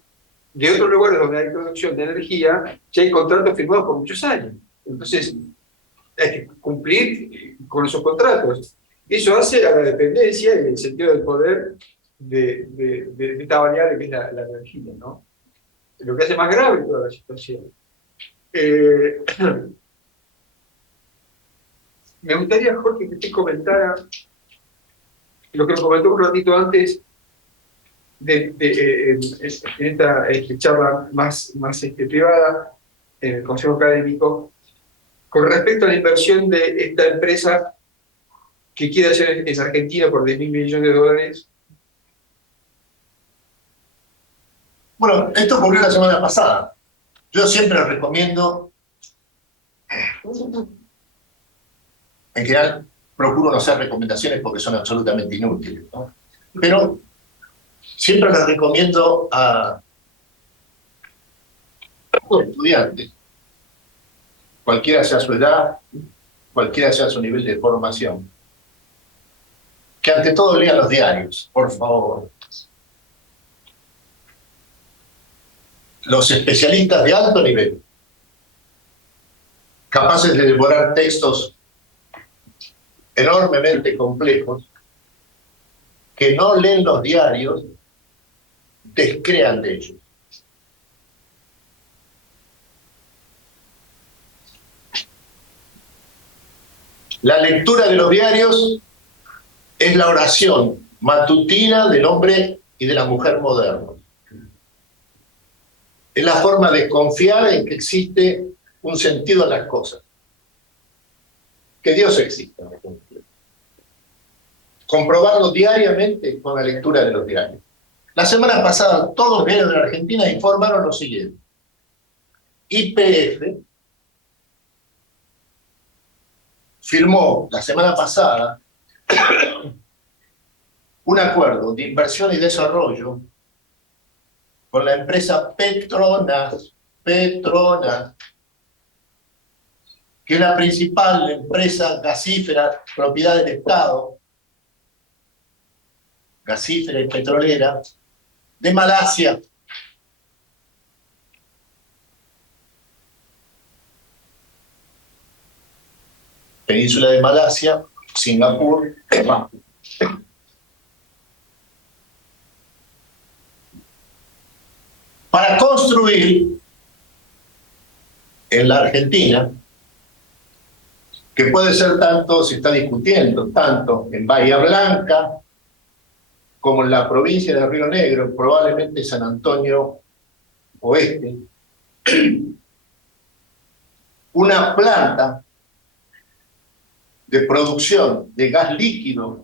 de otros lugares donde hay producción de energía, ya hay contratos firmados por muchos años. Entonces, hay que cumplir con esos contratos. Eso hace a la dependencia y el sentido del poder de esta variable que es la energía, ¿no? Lo que hace más grave toda la situación. Me gustaría, Jorge, que usted comentara lo que nos comentó un ratito antes en esta charla más privada en el Consejo Académico, con respecto a la inversión de esta empresa que quiere hacer en Argentina por 10.000 millones de dólares. Bueno, esto ocurrió la semana pasada. Yo siempre recomiendo, en general, procuro no hacer recomendaciones porque son absolutamente inútiles, ¿no? Pero siempre les recomiendo a los estudiantes, cualquiera sea su edad, cualquiera sea su nivel de formación, que ante todo lean los diarios, por favor. Los especialistas de alto nivel, capaces de devorar textos enormemente complejos, que no leen los diarios, descrean de ellos. La lectura de los diarios es la oración matutina del hombre y de la mujer modernos. Es la forma de confiar en que existe un sentido en las cosas. Que Dios existe. Comprobarlo diariamente con la lectura de los diarios. La semana pasada, todos los diarios de la Argentina informaron lo siguiente. YPF firmó la semana pasada un acuerdo de inversión y desarrollo con la empresa Petronas, que es la principal empresa gasífera, propiedad del Estado, gasífera y petrolera, de Malasia. Península de Malasia, Singapur, para construir en la Argentina que puede ser tanto, se está discutiendo, tanto en Bahía Blanca como en la provincia de Río Negro, probablemente San Antonio Oeste, una planta de producción de gas líquido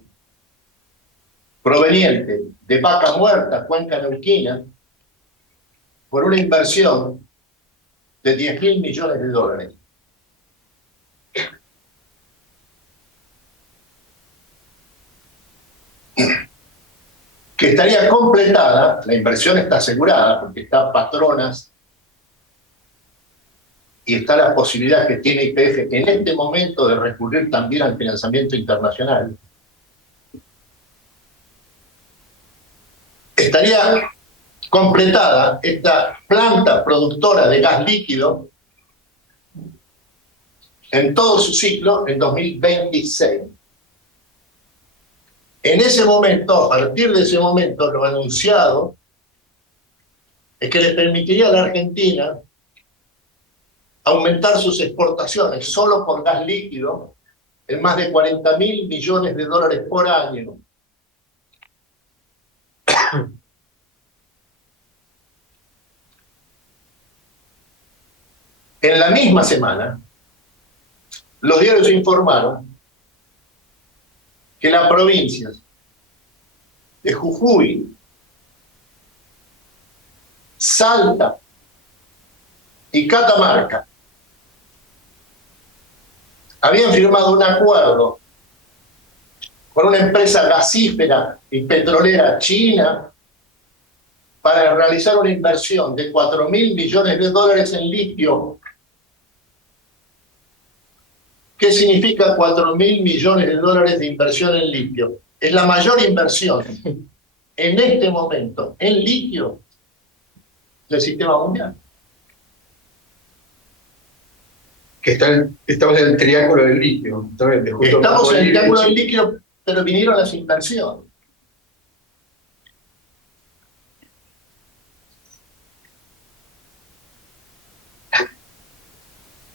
proveniente de Vaca Muerta, Cuenca Neuquina, por una inversión de 10.000 millones de dólares. Que estaría completada, la inversión está asegurada, porque está Patronas y está la posibilidad que tiene YPF en este momento de recurrir también al financiamiento internacional. Estaría completada esta planta productora de gas líquido en todo su ciclo en 2026. En ese momento, a partir de ese momento, lo anunciado es que le permitiría a la Argentina aumentar sus exportaciones solo por gas líquido en más de 40.000 millones de dólares por año. En la misma semana, los diarios informaron que las provincias de Jujuy, Salta y Catamarca habían firmado un acuerdo con una empresa gasífera y petrolera china para realizar una inversión de 4.000 millones de dólares en litio. ¿Qué significa 4.000 millones de dólares de inversión en litio? Es la mayor inversión en este momento en litio del sistema mundial. Que estamos en el triángulo del litio. Estamos en el triángulo del litio, pero vinieron las inversiones.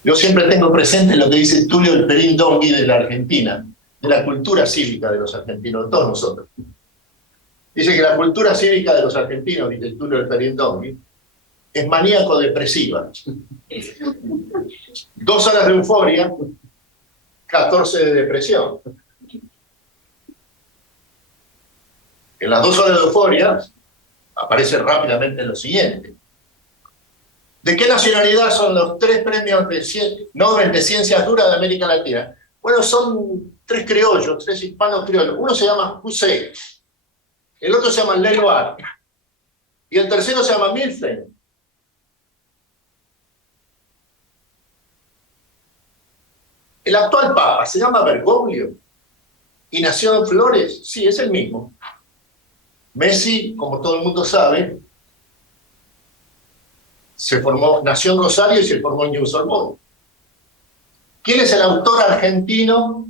Yo siempre tengo presente lo que dice Tulio Elperín Dongui de la Argentina, de la cultura cívica de los argentinos, de todos nosotros. Dice que la cultura cívica de los argentinos, dice Tulio Elperín Dongui, es maníaco-depresiva. 2 horas de euforia, 14 de depresión. En las 2 horas de euforia aparece rápidamente lo siguiente. ¿De qué nacionalidad son los 3 premios Nobel de Ciencias Duras de América Latina? Bueno, son 3 criollos, 3 hispanos criollos. Uno se llama Hussein, el otro se llama Leloir, y el tercero se llama Milstein. El actual Papa se llama Bergoglio y nació en Flores. Sí, es el mismo. Messi, como todo el mundo sabe, nació en Rosario y se formó en News Boys. ¿Quién es el autor argentino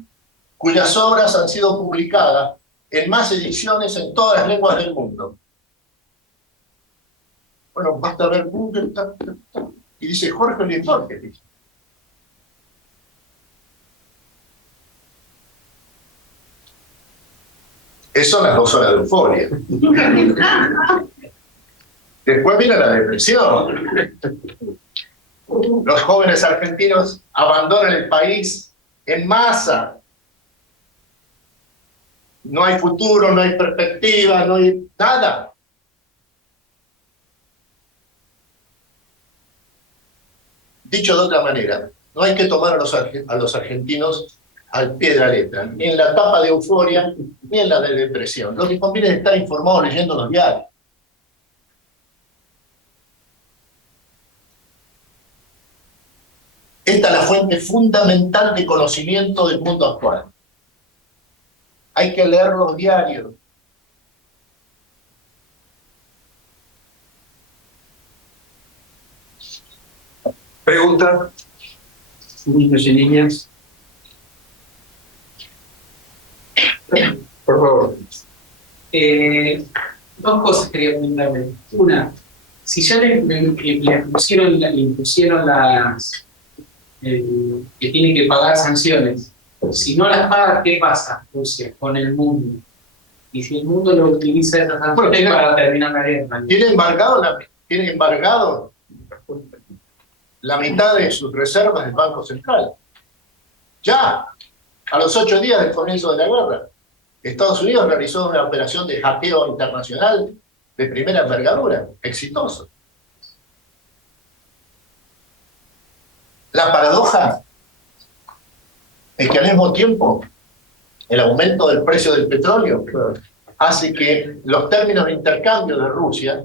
cuyas obras han sido publicadas en más ediciones en todas las lenguas del mundo? Bueno, basta ver Google, y dice Jorge Luis Borges. Esas son las 2 horas de euforia. Después viene la depresión. Los jóvenes argentinos abandonan el país en masa. No hay futuro, no hay perspectiva, no hay nada. Dicho de otra manera, no hay que tomar a los argentinos al pie de la letra, ni en la etapa de euforia, ni en la de depresión. Lo que conviene es estar informado leyendo los diarios. Esta es la fuente fundamental de conocimiento del mundo actual. Hay que leer los diarios. Pregunta, niños y niñas. Por favor. 2 cosas quería preguntarle. Una, si ya le impusieron que tiene que pagar sanciones. Si no las paga, ¿qué pasa, Rusia, con el mundo? Y si el mundo lo utiliza esas sanciones para terminar la guerra. Tiene embargado la mitad de sus reservas del Banco Central. Ya, a los 8 días del comienzo de la guerra, Estados Unidos realizó una operación de hackeo internacional de primera envergadura, exitoso. La paradoja es que al mismo tiempo el aumento del precio del petróleo hace que los términos de intercambio de Rusia,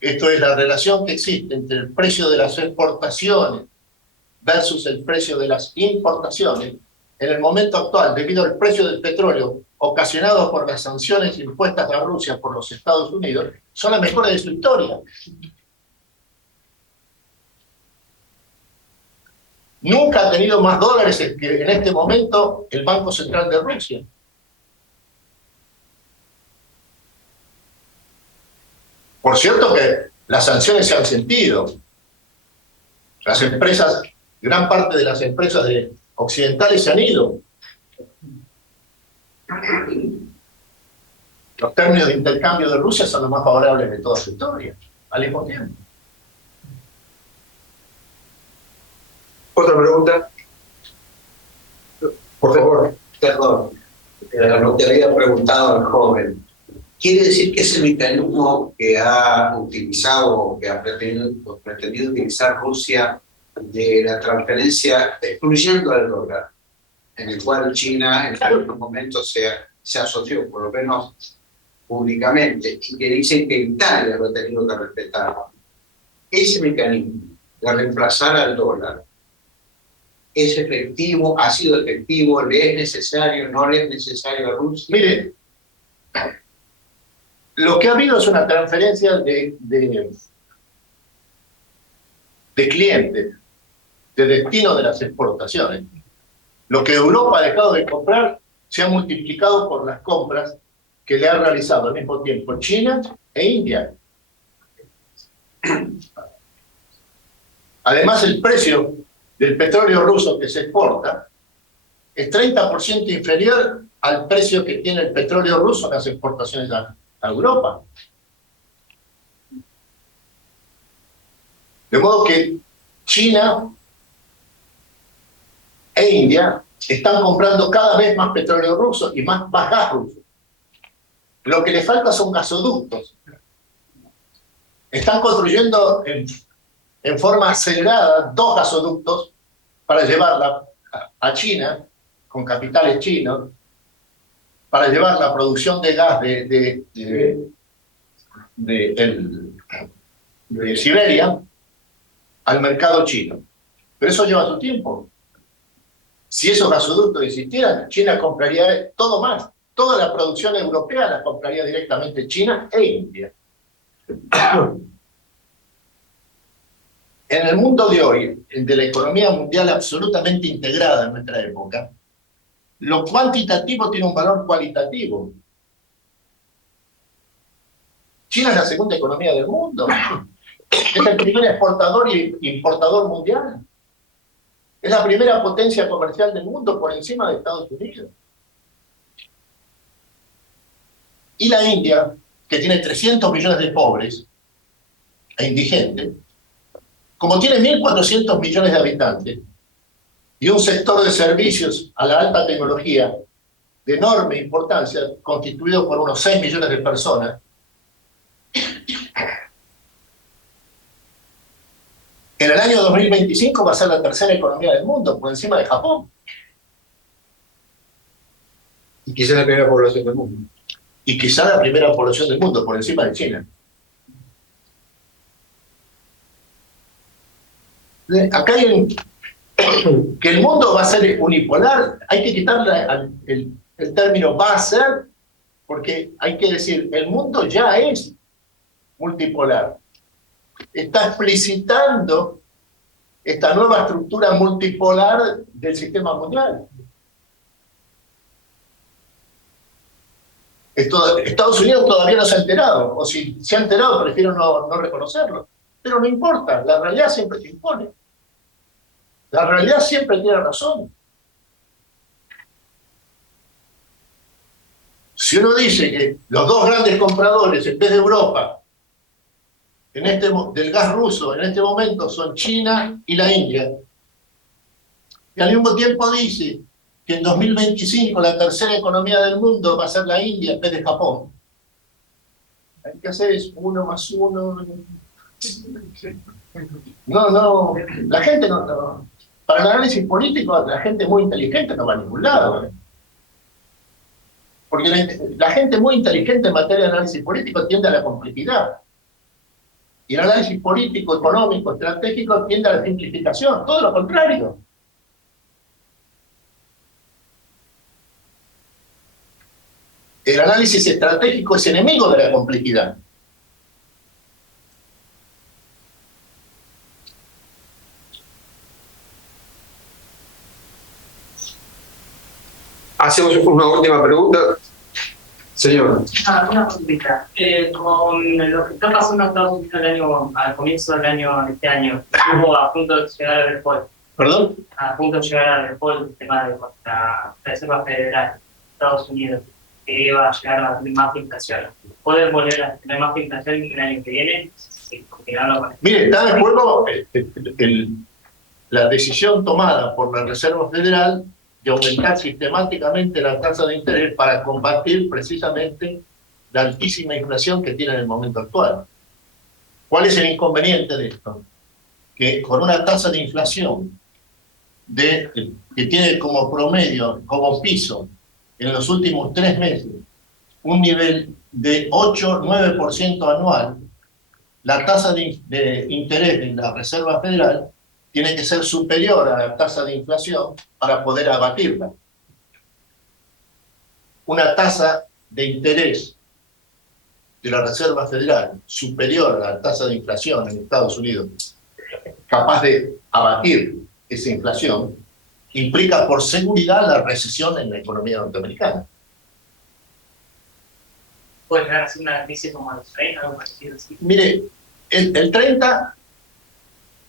esto es la relación que existe entre el precio de las exportaciones versus el precio de las importaciones, en el momento actual, debido al precio del petróleo ocasionado por las sanciones impuestas a Rusia por los Estados Unidos, son las mejores de su historia. Nunca ha tenido más dólares que en este momento el Banco Central de Rusia. Por cierto que las sanciones se han sentido. Las empresas, gran parte de las empresas occidentales se han ido. Los términos de intercambio de Rusia son los más favorables de toda su historia, al mismo tiempo. ¿Otra pregunta? Por favor. Perdón, lo que había preguntado al joven. ¿Quiere decir que ese mecanismo que ha utilizado, que ha pretendido utilizar Rusia de la transferencia, excluyendo al dólar, en el cual China en algunos momentos se asoció, por lo menos públicamente, y que dicen que Italia lo ha tenido que respetar, ese mecanismo de reemplazar al dólar, ¿es efectivo? ¿Ha sido efectivo? ¿Le es necesario? ¿No le es necesario a Rusia? Mire, lo que ha habido es una transferencia de clientes, de destino de las exportaciones. Lo que Europa ha dejado de comprar se ha multiplicado por las compras que le ha realizado al mismo tiempo China e India. Además, el precio del petróleo ruso que se exporta es 30% inferior al precio que tiene el petróleo ruso en las exportaciones a Europa. De modo que China e India están comprando cada vez más petróleo ruso y más gas ruso. Lo que le falta son gasoductos. Están construyendo en forma acelerada 2 gasoductos para llevarla a China, con capitales chinos, para llevar la producción de gas de Siberia al mercado chino. Pero eso lleva su tiempo. Si esos gasoductos existieran, China compraría todo más. Toda la producción europea la compraría directamente China e India. En el mundo de hoy, de la economía mundial absolutamente integrada en nuestra época, lo cuantitativo tiene un valor cualitativo. China es la segunda economía del mundo. Es el primer exportador e importador mundial. Es la primera potencia comercial del mundo por encima de Estados Unidos. Y la India, que tiene 300 millones de pobres e indigentes, como tiene 1.400 millones de habitantes y un sector de servicios a la alta tecnología de enorme importancia, constituido por unos 6 millones de personas, en el año 2025 va a ser la tercera economía del mundo, por encima de Japón. Y quizá la primera población del mundo. Y quizá la primera población del mundo, por encima de China. Acá hay que el mundo va a ser unipolar, hay que quitarle el término va a ser, porque hay que decir, el mundo ya es multipolar. Está explicitando esta nueva estructura multipolar del sistema mundial. Estados Unidos todavía no se ha enterado, o si se ha enterado prefiero no reconocerlo, pero no importa, la realidad siempre se impone. La realidad siempre tiene razón. Si uno dice que los dos grandes compradores en vez de Europa del gas ruso en este momento son China y la India, y al mismo tiempo dice que en 2025 la tercera economía del mundo va a ser la India en vez de Japón, hay que hacer es 1 más 1. No, la gente no. Para el análisis político, la gente muy inteligente no va a ningún lado. Porque la gente muy inteligente en materia de análisis político tiende a la complejidad. Y el análisis político, económico, estratégico tiende a la simplificación. Todo lo contrario. El análisis estratégico es enemigo de la complejidad. Hacemos una última pregunta. Señor. Una preguntita. Con lo que está pasando en Estados Unidos al comienzo del año, este año, estuvo a punto de llegar al default. ¿Perdón? A punto de llegar al default el tema de la Reserva Federal de Estados Unidos, que iba a llegar a tener más inflación. ¿Pueden volver a tener más inflación el año que viene? Sí, mire, está de juego la decisión tomada por la Reserva Federal de aumentar sistemáticamente la tasa de interés para combatir precisamente la altísima inflación que tiene en el momento actual. ¿Cuál es el inconveniente de esto? Que con una tasa de inflación que tiene como promedio, como piso, en los últimos 3 meses, un nivel de 8-9% anual, la tasa de interés de la Reserva Federal tiene que ser superior a la tasa de inflación para poder abatirla. Una tasa de interés de la Reserva Federal superior a la tasa de inflación en Estados Unidos, capaz de abatir esa inflación, implica por seguridad la recesión en la economía norteamericana. ¿Puede llegar a ser una crisis como los 30, algo parecido así? Mire, el 30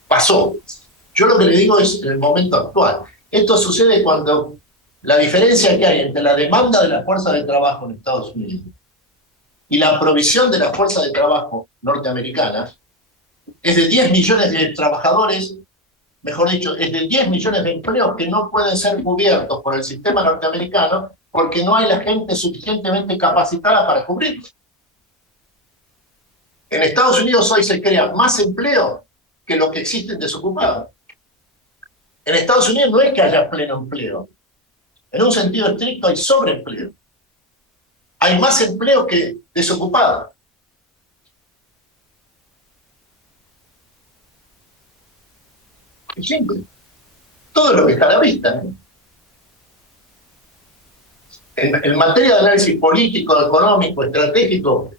pasó. Yo lo que le digo es el momento actual. Esto sucede cuando la diferencia que hay entre la demanda de la fuerza de trabajo en Estados Unidos y la provisión de la fuerza de trabajo norteamericana es de 10 millones de trabajadores, mejor dicho, es de 10 millones de empleos que no pueden ser cubiertos por el sistema norteamericano porque no hay la gente suficientemente capacitada para cubrirlos. En Estados Unidos hoy se crea más empleo que los que existen desocupados. En Estados Unidos no es que haya pleno empleo. En un sentido estricto hay sobreempleo. Hay más empleo que desocupados. Es simple. Todo lo que está a la vista, ¿no? En materia de análisis político, económico, estratégico,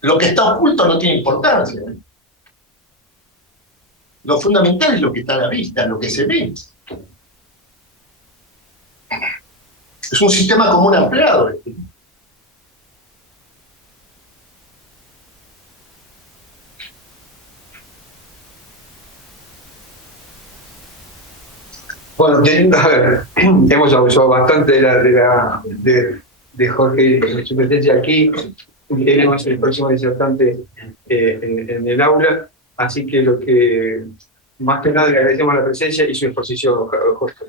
lo que está oculto no tiene importancia, ¿eh? Lo fundamental es lo que está a la vista, lo que se ve. Es un sistema común ampliado. Bueno, a ver, hemos avanzado bastante de Jorge y su presencia aquí. Tenemos el próximo disertante en el aula, así que lo que más que nada le agradecemos la presencia y su exposición, Jorge.